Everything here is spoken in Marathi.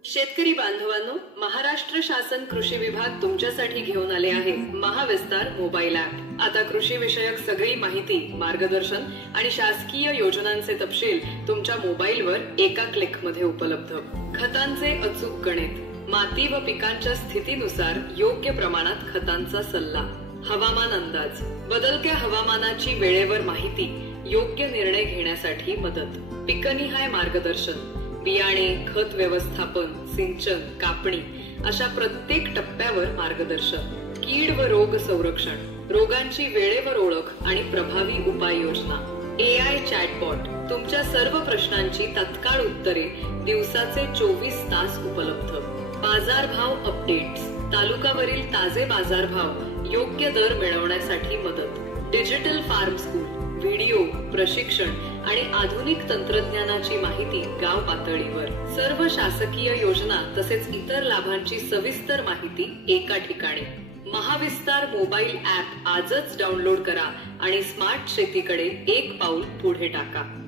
शेतकरी बांधवांनो, महाराष्ट्र शासन कृषी विभाग तुमच्यासाठी घेऊन आले आहे महाविस्तार मोबाईल ऍप। आता कृषी विषयक सगळी माहिती, मार्गदर्शन आणि शासकीय योजनांचे तपशील तुमच्या मोबाईलवर एका क्लिकमध्ये उपलब्ध। खतांचे अचूक गणित, माती व पिकांच्या स्थितीनुसार योग्य प्रमाणात खतांचा सल्ला, हवामान अंदाज, बदलत्या हवामानाची वेळेवर माहिती, योग्य निर्णय घेण्यासाठी मदत, पिकनिहाय मार्गदर्शन, बियाणे, खत व्यवस्थापन, सिंचन, कापणी अशा प्रत्येक टप्प्यावर मार्गदर्शन, कीड व रोग संरक्षण, रोगांची वेळेवर ओळख आणि प्रभावी उपाययोजना, AI चॅटबॉट, तुमच्या सर्व प्रश्नांची तत्काळ उत्तरे दिवसाचे 24 तास उपलब्ध, बाजारभाव अपडेट्स, तालुकावरील ताजे बाजारभाव, योग्य दर मिळवण्यासाठी मदत, डिजिटल फार्म स्कूल, व्हिडिओ, प्रशिक्षण आणि आधुनिक तंत्रज्ञानाची माहिती गाव पातळीवर, सर्व शासकीय योजना तसेच इतर लाभांची सविस्तर माहिती एका ठिकाणी। महाविस्तार मोबाईल ऍप आजच डाउनलोड करा आणि स्मार्ट शेतीकडे एक पाऊल पुढे टाका।